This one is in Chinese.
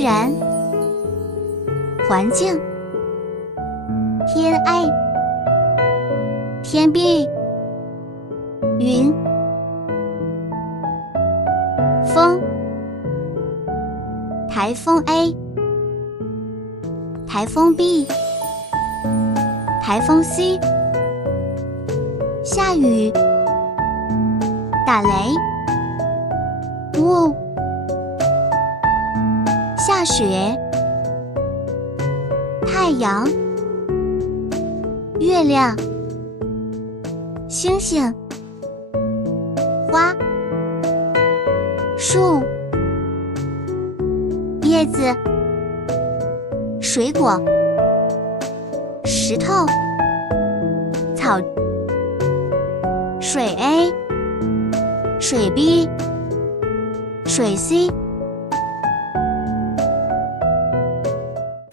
然、环境、天 A、天 B、云、风、台风 A、台风 B、台风 C、下雨、打雷、雾、下雪、太阳、月亮、星星、花、树、叶子、水果、石头、草、水 A、水 B、水 C。